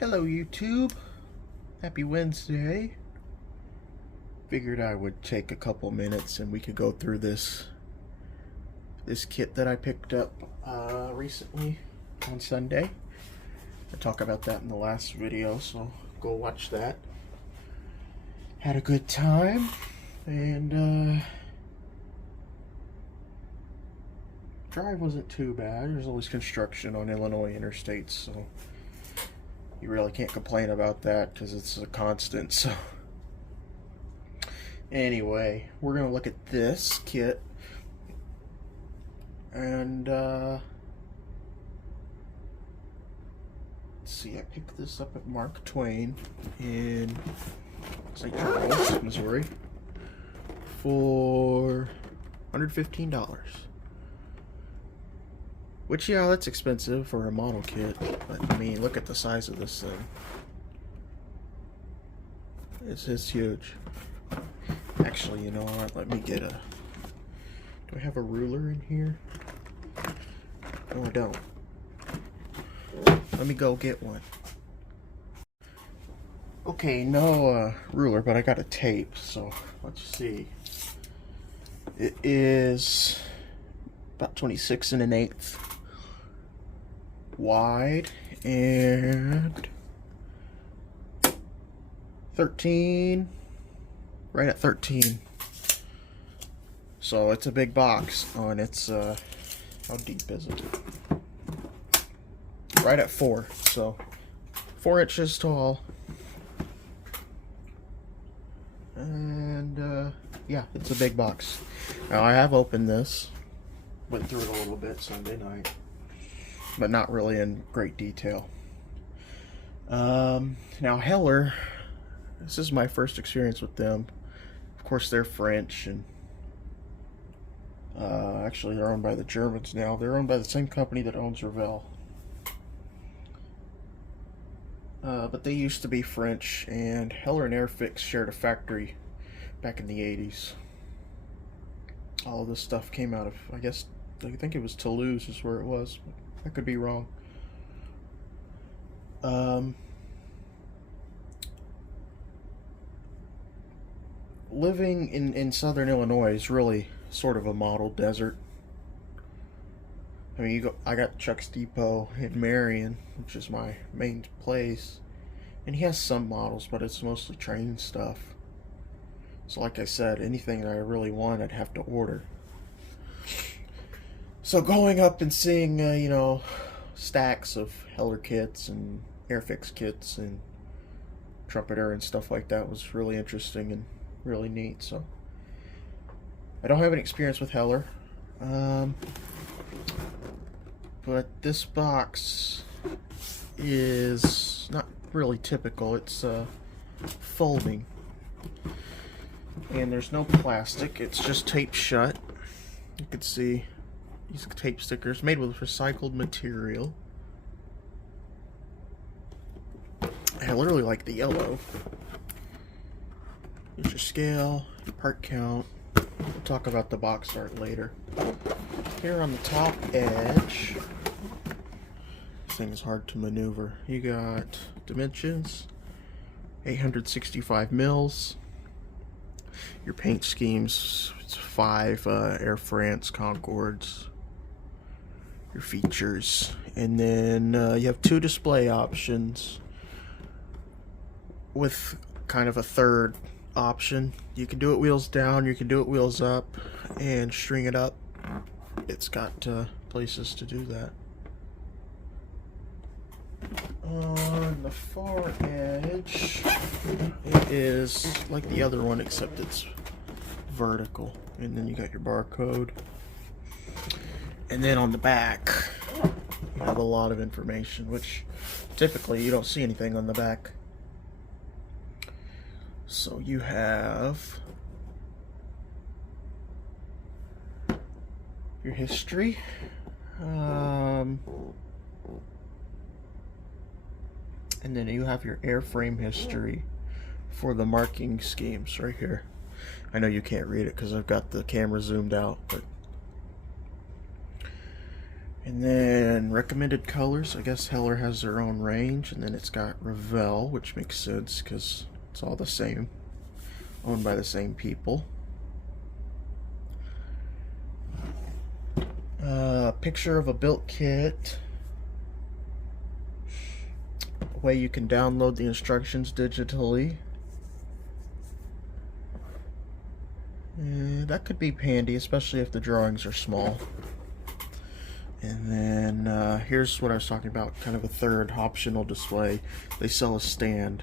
Hello YouTube, happy Wednesday. Figured I would take a couple minutes and we could go through this kit that I picked up recently on Sunday. I talked about that in the last video, so go watch that. Had a good time, and drive wasn't too bad. There's always construction on Illinois interstates, so you really can't complain about that because it's a constant. So anyway, we're gonna look at this kit, and let's see, I picked this up at Mark Twain in St. Charles, Missouri for $115. Which, yeah, that's expensive for a model kit, but I mean, look at the size of this thing. It's huge. Actually, you know what? Let me get a... Do I have a ruler in here? No, I don't. Let me go get one. Okay, no ruler, but I got a tape, so let's see. It is about 26 1/8 wide and 13, right at 13. So it's a big box on its, how deep is it? Right at 4, so 4 inches tall. And yeah, it's a big box. Now I have opened this, went through it a little bit Sunday night, but not really in great detail. Now Heller, this is my first experience with them. Of course, they're French, and actually they're owned by the Germans now. They're owned by the same company that owns Revell. But they used to be French, and Heller and Airfix shared a factory back in the 80s. All of this stuff came out of, I think it was Toulouse is where it was. I could be wrong. Living in southern Illinois is really sort of a model desert. I mean, I got Chuck's Depot in Marion, which is my main place, and he has some models, but it's mostly train stuff. So like I said, anything that I really want, I'd have to order. So going up and seeing, you know, stacks of Heller kits and Airfix kits and Trumpeter and stuff like that was really interesting and really neat. So I don't have any experience with Heller. But this box is not really typical. It's folding, and there's no plastic. It's just taped shut. You can see these tape stickers made with recycled material. I literally like the yellow. Here's your scale, your part count. We'll talk about the box art later. Here on the top edge, this thing is hard to maneuver. You got dimensions, 865 mils. Your paint schemes, it's 5 Air France Concordes. Your features, and then you have 2 display options with kind of a third option. You can do it wheels down, you can do it wheels up, and string it up. It's got places to do that. On the far edge, it is like the other one, except it's vertical, and then you got your barcode. And then on the back, you have a lot of information, which typically you don't see anything on the back. So you have your history, and then you have your airframe history for the marking schemes right here. I know you can't read it because I've got the camera zoomed out, but And then recommended colors. I guess Heller has their own range. And then it's got Revell, which makes sense because it's all the same. Owned by the same people. Picture of a built kit. A way you can download the instructions digitally. That could be handy, especially if the drawings are small. And then here's what I was talking about, kind of a third optional display. They sell a stand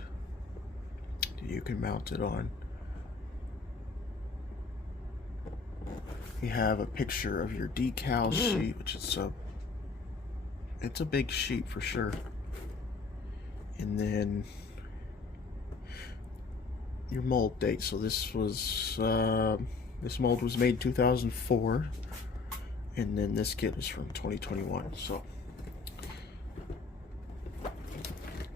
that you can mount it on. You have a picture of your decal sheet, which is it's a big sheet for sure. And then your mold date. So this was this mold was made 2004, and then this kit is from 2021. So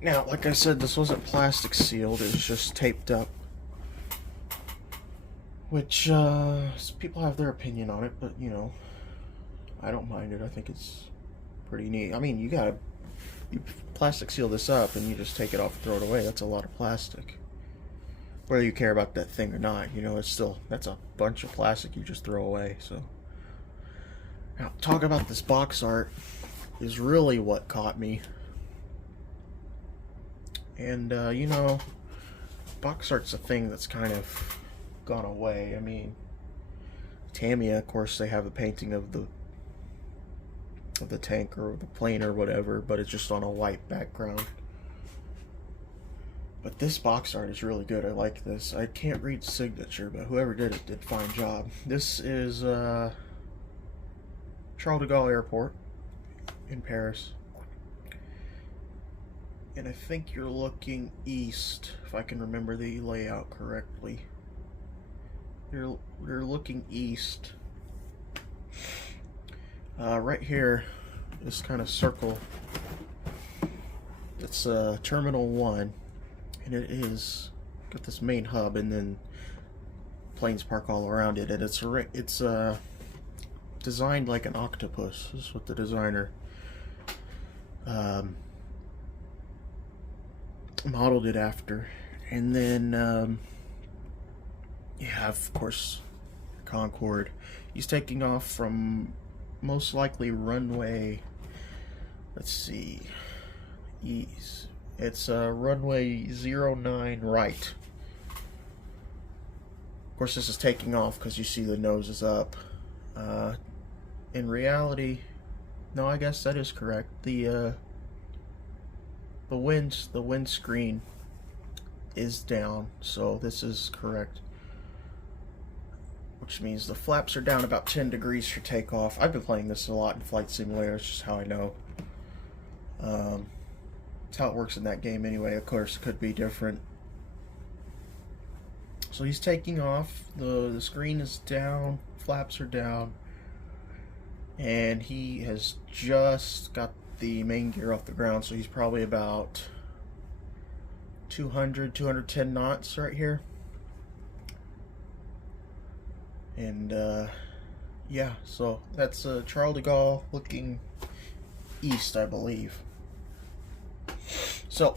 now, like I said, this wasn't plastic sealed; it was just taped up. Which people have their opinion on it, but you know, I don't mind it. I think it's pretty neat. I mean, you plastic seal this up and you just take it off and throw it away. That's a lot of plastic. Whether you care about that thing or not, you know, that's a bunch of plastic you just throw away. So now, talk about this box art is really what caught me. And you know, box art's a thing that's kind of gone away. I mean, Tamiya, of course, they have a painting of the tank or the plane or whatever, but it's just on a white background. But this box art is really good. I like this. I can't read signature, but whoever did it did a fine job. This is Charles de Gaulle Airport in Paris. And I think you're looking east, if I can remember the layout correctly. You're looking east. Right here, this kind of circle. It's Terminal 1, and it is got this main hub, and then planes park all around it, and it's designed like an octopus. This is what the designer modeled it after. And then you have, of course, Concorde. He's taking off from most likely runway, let's see, it's runway 09 right. Of course, this is taking off because you see the nose is up. In reality, no, I guess that is correct. The windscreen is down, so this is correct. Which means the flaps are down about 10 degrees for takeoff. I've been playing this a lot in Flight Simulator. It's just how I know. It's how it works in that game anyway. Of course, it could be different. So he's taking off. The screen is down. Flaps are down. And he has just got the main gear off the ground. So he's probably about 210 knots right here. And yeah, so that's Charles de Gaulle looking east, I believe. So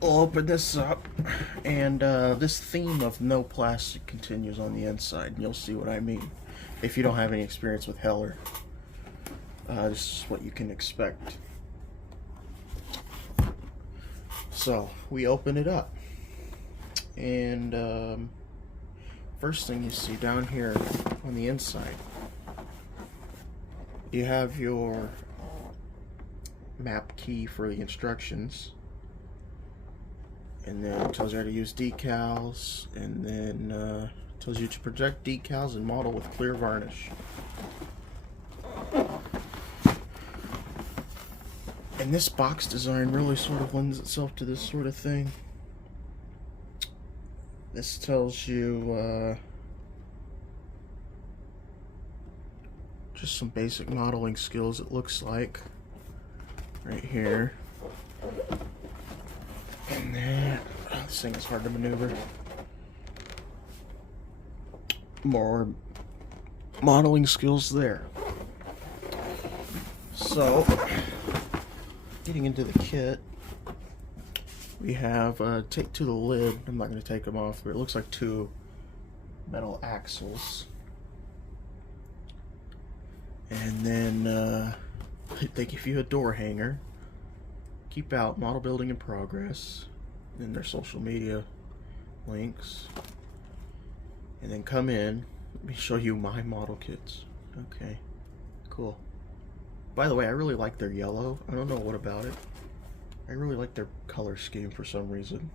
we'll open this up, and this theme of no plastic continues on the inside, and you'll see what I mean if you don't have any experience with Heller. This is what you can expect. So we open it up, and first thing you see down here on the inside, you have your map key for the instructions, and then it tells you how to use decals, and then tells you to project decals and model with clear varnish. And this box design really sort of lends itself to this sort of thing. This tells you just some basic modeling skills, it looks like, right here. And then, this thing is hard to maneuver. More modeling skills there. So, getting into the kit, we have take to the lid. I'm not going to take them off, but it looks like 2 metal axles. And then they give you a door hanger. Keep out, model building in progress. Then their social media links. And then come in. Let me show you my model kits. Okay, cool. By the way, I really like their yellow. I don't know what about it. I really like their color scheme for some reason.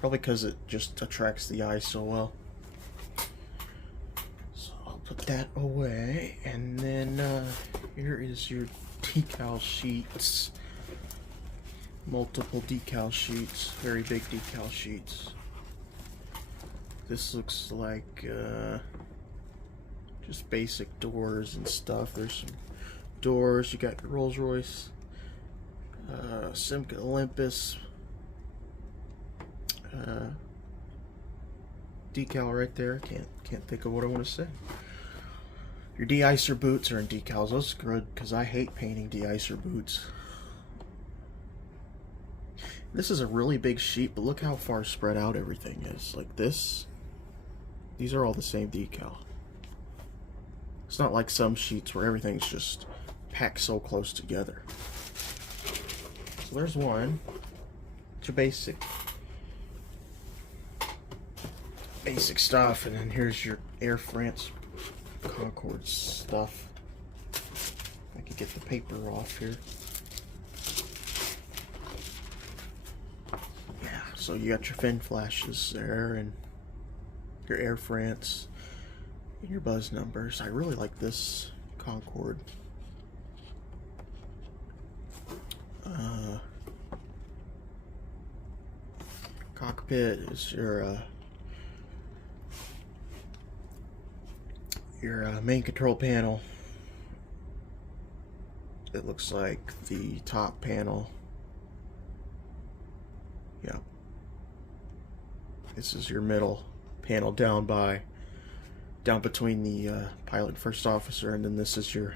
Probably because it just attracts the eye so well. So I'll put that away. And then here is your decal sheets. Multiple decal sheets. Very big decal sheets. This looks like just basic doors and stuff. There's some doors. You got your Rolls Royce, Simca Olympus decal right there. Can't think of what I want to say. Your de-icer boots are in decals. Those are good because I hate painting de-icer boots. This is a really big sheet, but look how far spread out everything is. Like this. These are all the same decal. It's not like some sheets where everything's just packed so close together. So there's one. It's your basic stuff, and then here's your Air France Concorde stuff. I could get the paper off here. Yeah, so you got your fin flashes there, and your Air France, and your buzz numbers. I really like this Concorde. Cockpit is your main control panel. It looks like the top panel. Yeah. This is your middle panel down between the pilot and first officer, and then this is your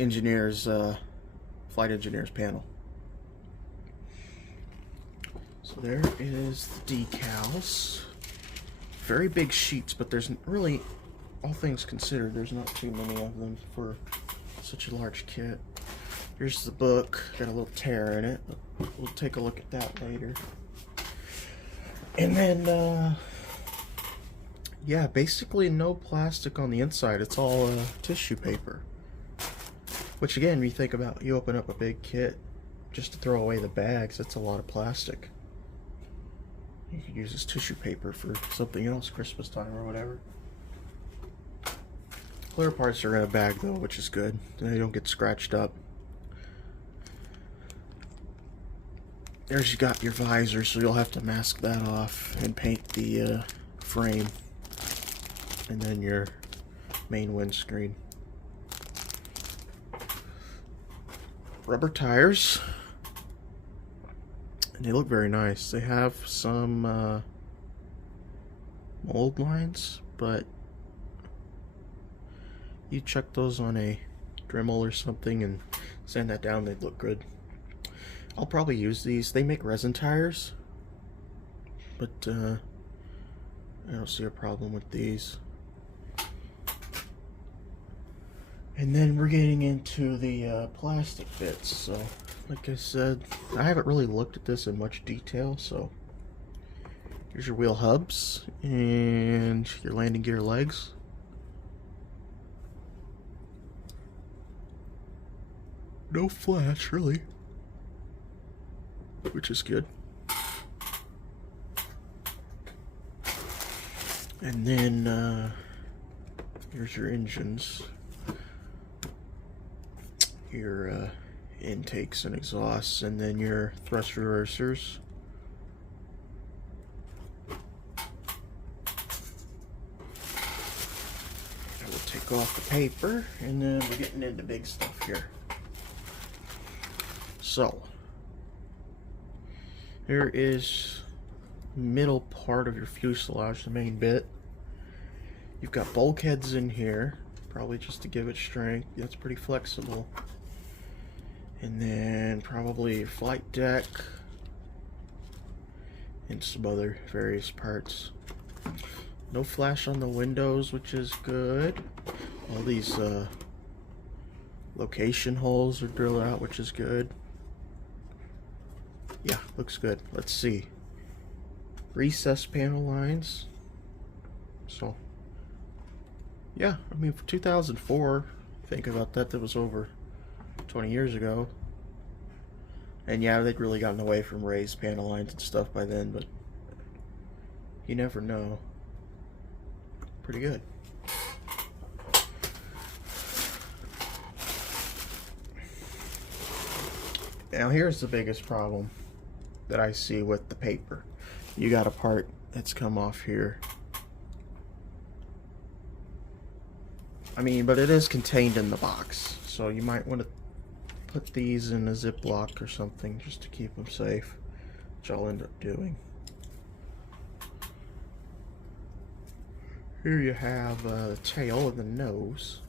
engineer's flight engineer's panel. So there is the decals. Very big sheets, but there's really, all things considered, there's not too many of them for such a large kit. Here's the book. Got a little tear in it. We'll take a look at that later. And then yeah, basically no plastic on the inside. It's all tissue paper. Which again, when you think about, you open up a big kit just to throw away the bags, that's a lot of plastic. You could use this tissue paper for something else, Christmas time or whatever. Clear parts are in a bag though, which is good. They don't get scratched up. There's, you got your visor, so you'll have to mask that off and paint the frame. And then your main windscreen. Rubber tires. And they look very nice. They have some mold lines, but you check those on a Dremel or something and sand that down, they'd look good. I'll probably use these. They make resin tires, but I don't see a problem with these. And then we're getting into the plastic bits. So, like I said, I haven't really looked at this in much detail. So, here's your wheel hubs and your landing gear legs. No flash, really, which is good. And then here's your engines, your intakes and exhausts, and then your thrust reversers. I will take off the paper, and then we're getting into big stuff here. So, here is middle part of your fuselage, the main bit. You've got bulkheads in here, probably just to give it strength. That's pretty flexible. And then probably a flight deck and some other various parts. No flash on the windows, which is good. All these location holes are drilled out, which is good. Yeah, looks good. Let's see. Recessed panel lines. So, yeah, I mean, for 2004, think about that, that was over 20 years ago. And yeah, they'd really gotten away from raised panel lines and stuff by then, but you never know. Pretty good. Now here's the biggest problem that I see with the paper. You got a part that's come off here. I mean, but it is contained in the box, so you might want to put these in a Ziploc or something just to keep them safe, which I'll end up doing. Here you have the tail and the nose.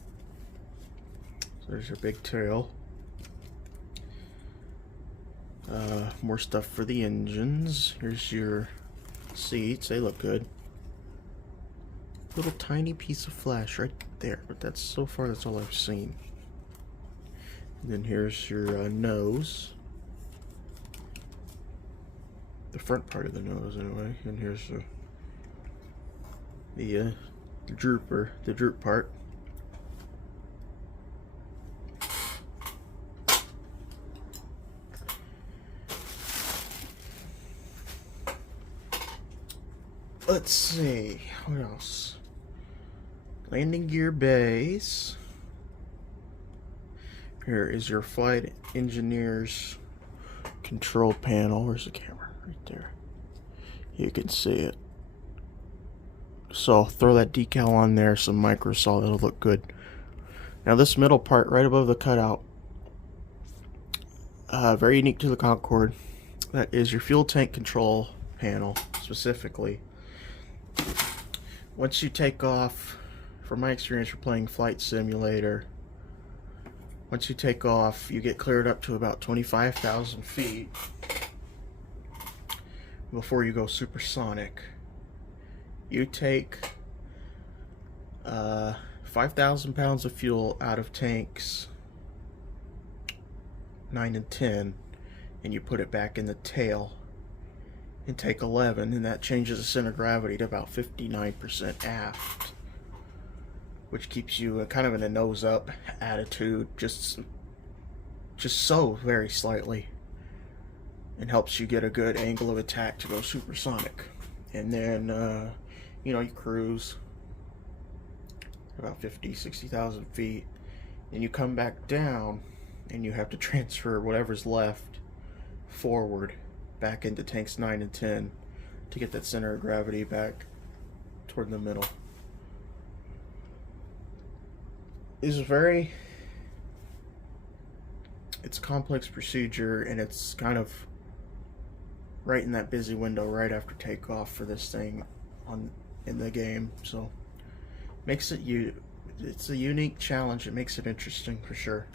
So there's your big tail. More stuff for the engines. Here's your seats. They look good. Little tiny piece of flash right there, but that's so far that's all I've seen. And then here's your nose. The front part of the nose, anyway. And here's the droop part. Let's see, what else? Landing gear base. Here is your flight engineer's control panel. Where's the camera? Right there. You can see it. So throw that decal on there, some microsol, it'll look good. Now this middle part right above the cutout, very unique to the Concorde. That is your fuel tank control panel specifically. Once you take off, from my experience for playing Flight Simulator, once you take off, you get cleared up to about 25,000 feet before you go supersonic. You take 5,000 pounds of fuel out of tanks 9 and 10, and you put it back in the tail and take 11, and that changes the center of gravity to about 59% aft, which keeps you kind of in a nose up attitude, just so very slightly, and helps you get a good angle of attack to go supersonic. And then you know, you cruise about 50-60,000 feet, and you come back down and you have to transfer whatever's left forward back into tanks 9 and 10 to get that center of gravity back toward the middle. It's a complex procedure, and it's kind of right in that busy window right after takeoff for this thing in the game, so makes it it's a unique challenge. It makes it interesting for sure.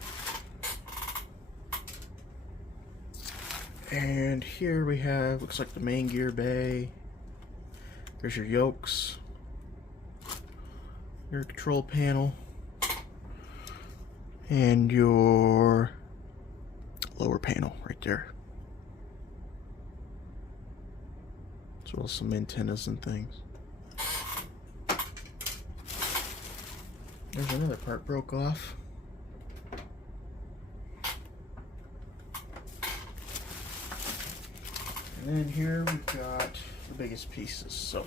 And here we have, looks like the main gear bay. There's your yokes, your control panel, and your lower panel right there, as well as some antennas and things. There's another part broke off. And then here we've got the biggest pieces. So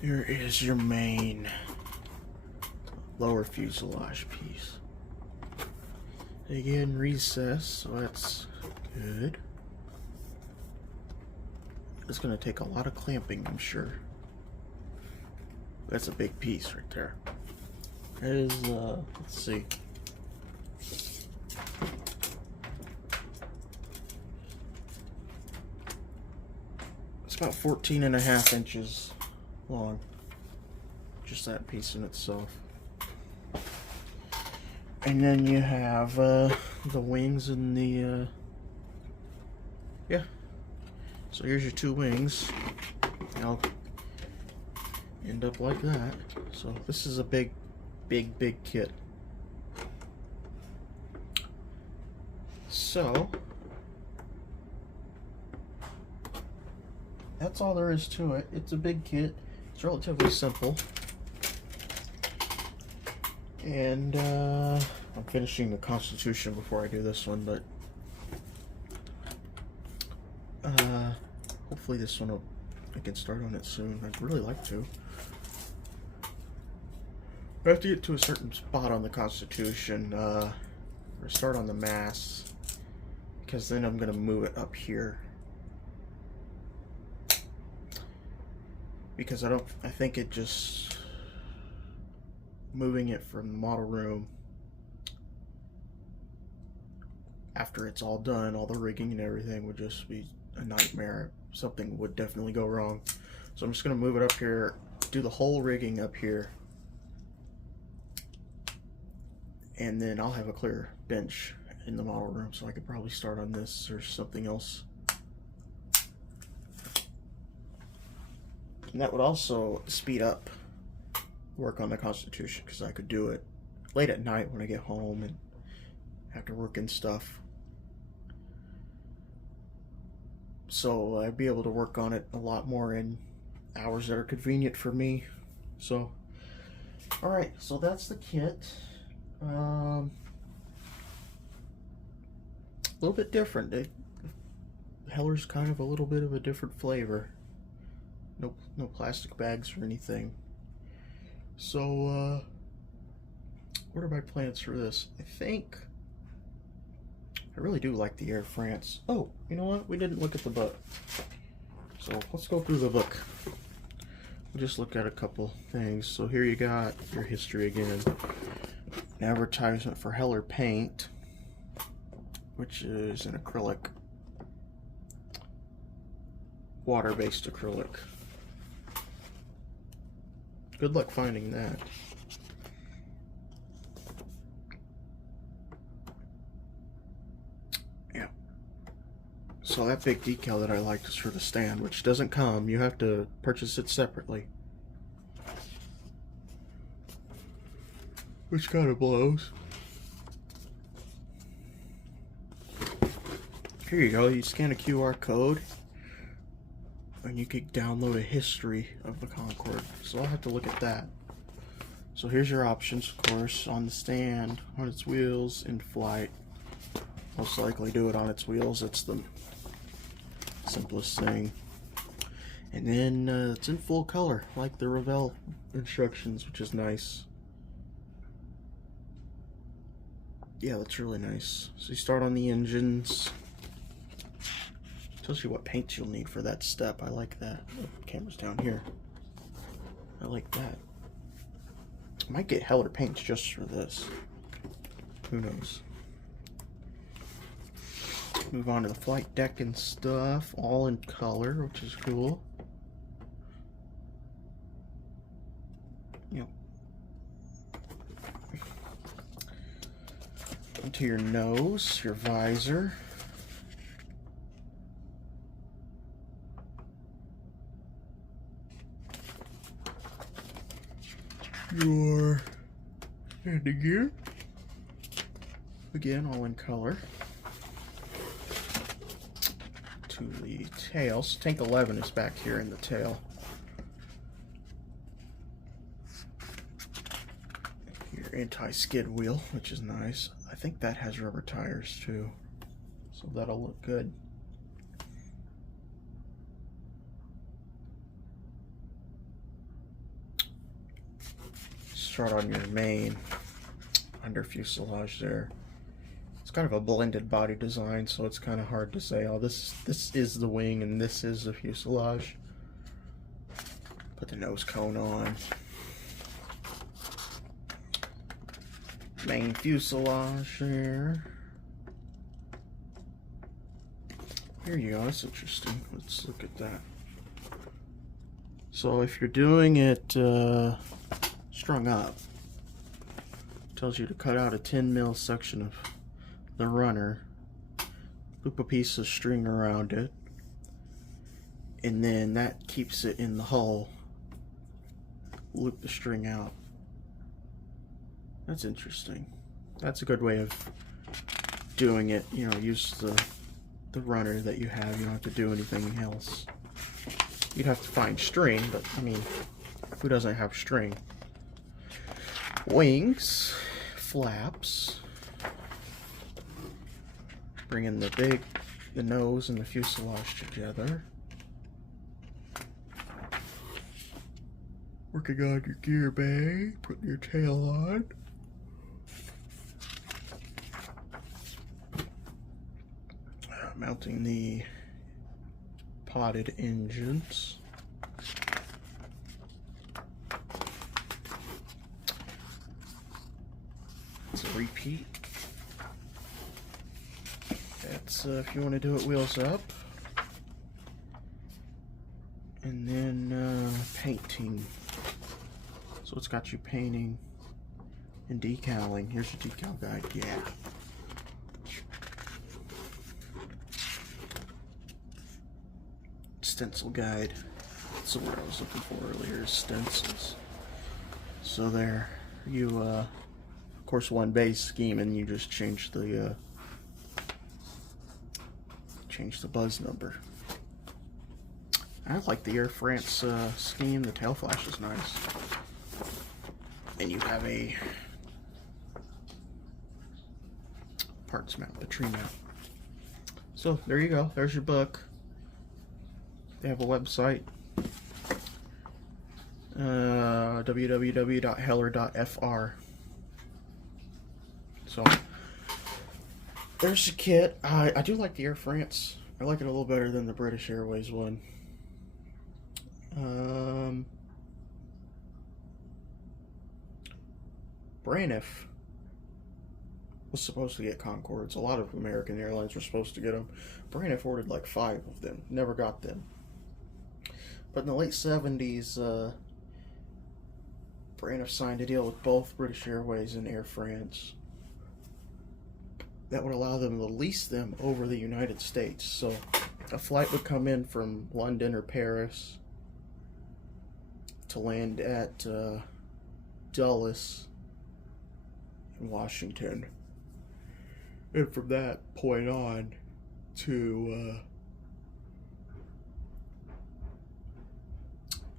here is your main lower fuselage piece. Again, recessed, so that's good. It's going to take a lot of clamping, I'm sure. That's a big piece right there. That is, let's see. It's about 14.5 inches long. just that piece in itself. And then you have the wings and the yeah. So here's your two wings. They'll end up like that. So this is a big kit. So that's all there is to it. It's a big kit. It's relatively simple. And I'm finishing the Constitution before I do this one, but hopefully this one I can start on it soon. I'd really like to. I have to get to a certain spot on the Constitution, or start on the Mass, because then I'm going to move it up here. Because I think it just, moving it from the model room after it's all done, all the rigging and everything would just be a nightmare. Something would definitely go wrong. So I'm just going to move it up here, do the whole rigging up here, and then I'll have a clear bench in the model room, so I could probably start on this or something else. And that would also speed up work on the Constitution, because I could do it late at night when I get home and after work and stuff. So I'd be able to work on it a lot more in hours that are convenient for me. So, alright, so that's the kit. A little bit different. Heller's kind of a little bit of a different flavor. No plastic bags or anything. So, what are my plans for this? I really do like the Air France. Oh, you know what? We didn't look at the book. So let's go through the book. We'll just look at a couple things. So here you got your history again. An advertisement for Hellee paint, which is an acrylic. Water-based acrylic. Good luck finding that. Yeah. So that big decal that I liked is for the stand, which doesn't come. You have to purchase it separately. Which kind of blows. Here you go. You scan a QR code, and you could download a history of the Concorde. So I'll have to look at that. So here's your options, of course: on the stand, on its wheels, in flight. Most likely do it on its wheels. It's the simplest thing. And then it's in full color, like the Revell instructions, which is nice. Yeah, that's really nice. So you start on the engines. Tells you what paints you'll need for that step. I like that. Oh, camera's down here. I like that. I might get Hellee paints just for this. Who knows? Move on to the flight deck and stuff. All in color, which is cool. Yep. Onto your nose, your visor. Your landing gear, again all in color. To the tail, so tank 11 is back here in the tail. Your anti-skid wheel, which is nice. I think that has rubber tires too, so that'll look good. Start on your main under fuselage there. It's kind of a blended body design, so it's kind of hard to say, oh, this is the wing and this is the fuselage. Put the nose cone on. Main fuselage there. Here you go, that's interesting. Let's look at that. So if you're doing it strung up, it tells you to cut out a 10 mil section of the runner, loop a piece of string around it, and then that keeps it in the hull. Loop the string out. That's interesting. That's a good way of doing it. You know, use the runner that you have. You don't have to do anything else. You'd have to find string, but I mean, who doesn't have string? Wings, flaps. Bringing the nose and the fuselage together. Working on your gear bay, putting your tail on. Mounting the potted engines. It's a repeat. That's if you want to do it wheels up. And then painting. So it's got you painting and decaling. Here's your decal guide. Yeah. Stencil guide. That's the word I was looking for earlier, is stencils. So there, you of course one base scheme, and you just change the buzz number. I like the Air France scheme. The tail flash is nice, and you have a parts mount, the tree mount. So there you go. There's your book. They have a website, www.heller.fr. So there's the kit. I do like the Air France. I like it a little better than the British Airways one. Braniff was supposed to get Concordes. A lot of American airlines were supposed to get them. Braniff ordered like 5 of them. Never got them. But in the late 70s, Braniff signed a deal with both British Airways and Air France that would allow them to lease them over the United States. So a flight would come in from London or Paris to land at Dulles in Washington. And from that point on to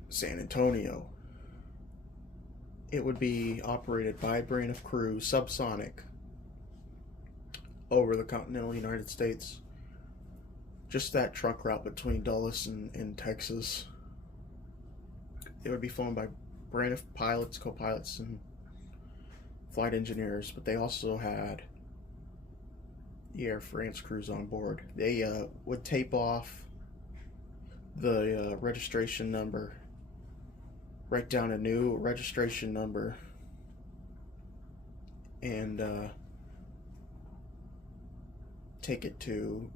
San Antonio, it would be operated by Braniff crew, subsonic, over the continental United States. Just that truck route between Dulles and Texas. It would be flown by Braniff pilots, co-pilots, and flight engineers, but they also had the Air France crews on board. They would tape off the registration number, write down a new registration number, and take it to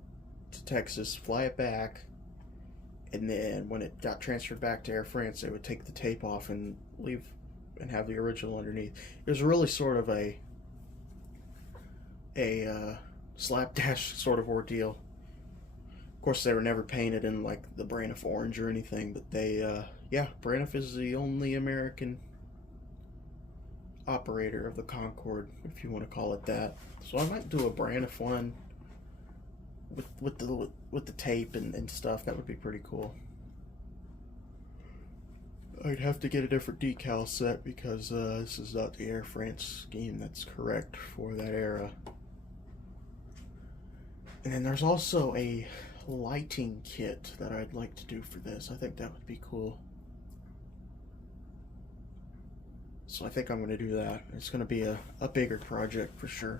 Texas, fly it back, and then when it got transferred back to Air France, they would take the tape off and leave and have the original underneath. It was really sort of a slapdash sort of ordeal. Of course, they were never painted in like the Braniff orange or anything, but they, yeah, Braniff is the only American operator of the Concorde, if you want to call it that. So I might do a Braniff one with the tape and stuff. That would be pretty cool. I'd have to get a different decal set because this is not the Air France scheme that's correct for that era. And then there's also a lighting kit that I'd like to do for this. I think that would be cool. So I think I'm going to do that. It's going to be a bigger project for sure.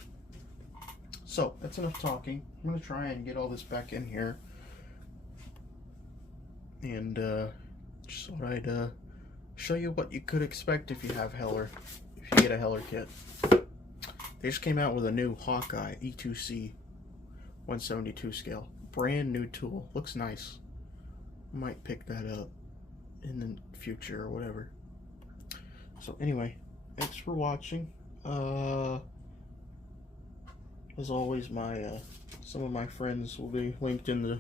So that's enough talking. I'm going to try and get all this back in here. And just thought I'd show you what you could expect if you have Heller, if you get a Heller kit. They just came out with a new Hawkeye E2C 172 scale. Brand new tool. Looks nice. Might pick that up. in the future or whatever. So anyway, thanks for watching. As always, my some of my friends will be linked in the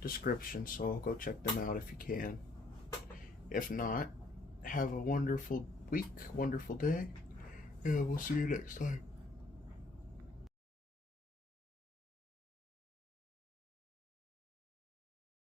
description, so go check them out if you can. If not, have a wonderful week, wonderful day, and we'll see you next time.